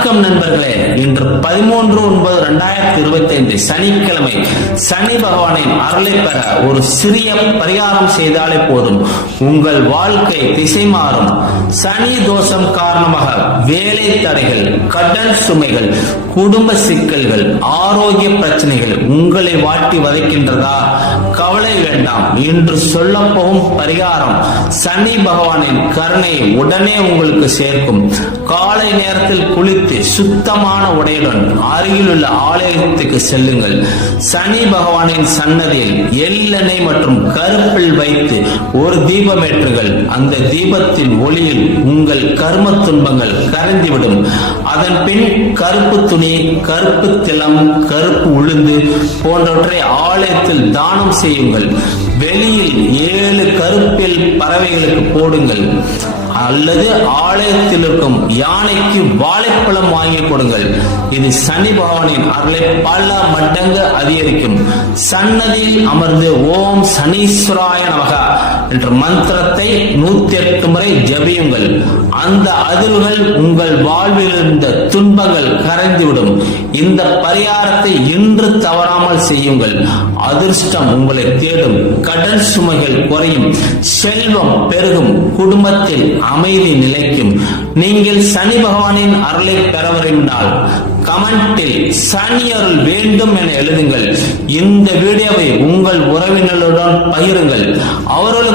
வணக்கம் நண்பர்களே. இன்று பதிமூன்று ஒன்பது இரண்டாயிரத்தி இருபத்தி ஐந்து சனிக்கிழமை சனி பகவானின் அருளை பெற ஒரு சிறிய பரிகாரம் செய்தாலே போதும். உங்கள் வாழ்க்கை திசை மாறும். சனி தோஷம் காரணமாக வேலை தடைகள் கடன் சுமைகள் குடும்ப சிக்கல்கள் ஆரோக்கிய பிரச்சனைகள் உங்களை வாட்டி வதைக்கின்றதா? கவலை வேண்டாம். இன்று சொல்ல போகும் பரிகாரம். சனி பகவானின் கருணையை உடனே உங்களுக்கு சேர்க்கும். காலை நேரத்தில் குளித்து சுத்தமான உடையுடன் அருகில் உள்ள ஆலயத்துக்கு செல்லுங்கள். சனி பகவானின் சன்னதியில் எள்ளெண்ணெய் மற்றும் கருப்பில் வைத்து ஒரு தீபம் ஏற்றுங்கள். அந்த தீபத்தின் ஒளியில் உங்கள் கர்ம துன்பங்கள் கரைந்துவிடும். அதன் பின் கருப்பு துணி கருப்பு திலம் கருப்பு உளுந்து போன்றவற்றை ஆலயத்தில் தானம் செய்யுங்கள். வெளியில் ஏழு கருப்பில் பறவைகளுக்கு போடுங்கள். அல்லது ஆலயத்தில் இருக்கும் யானைக்கு வாழைப்பழம் வாங்கி கொடுங்கள். இது சனி பகவானின் அருளை பல மடங்கு அதிகரிக்கும். சன்னதியில் அமர்ந்து ஓம் சனீஸ்வராய நமக. என்ற மந்திரத்தை நூத்தி எட்டு முறை ஜபியுங்கள். அந்த அதிர்வுகள் உங்கள் வாழ்வில் இருந்த துன்பங்கள் கரைந்துவிடும். இந்த பரிகாரத்தை இன்று தவறாமல் செய்யுங்கள். அதிர்ஷ்டம் உங்களை தேடும். கடன் சுமைகள் குறையும். செல்வம் பெருகும். குடும்பத்தில் அமைதி நிலைக்கும். நீங்கள் சனி பகவானின் அருளை பெற விரும்பினால் கமெண்டில் சனி அருள் வேண்டும் என எழுதுங்கள். இந்த வீடியோவை உங்கள் உறவினர்களுடன் பகிருங்கள்.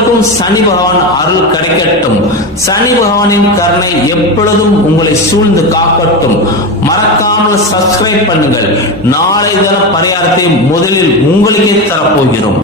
உங்களுக்கும் சனி பகவான் அருள் கிடைக்கட்டும். சனி பகவானின் கருணை எப்பொழுதும் உங்களை சூழ்ந்து காக்கட்டும். மறக்காமல் சப்ஸ்கிரைப் பண்ணுங்கள். நாளை தின பரிகாரத்தை முதலில் உங்களுக்கே தரப்போகிறோம்.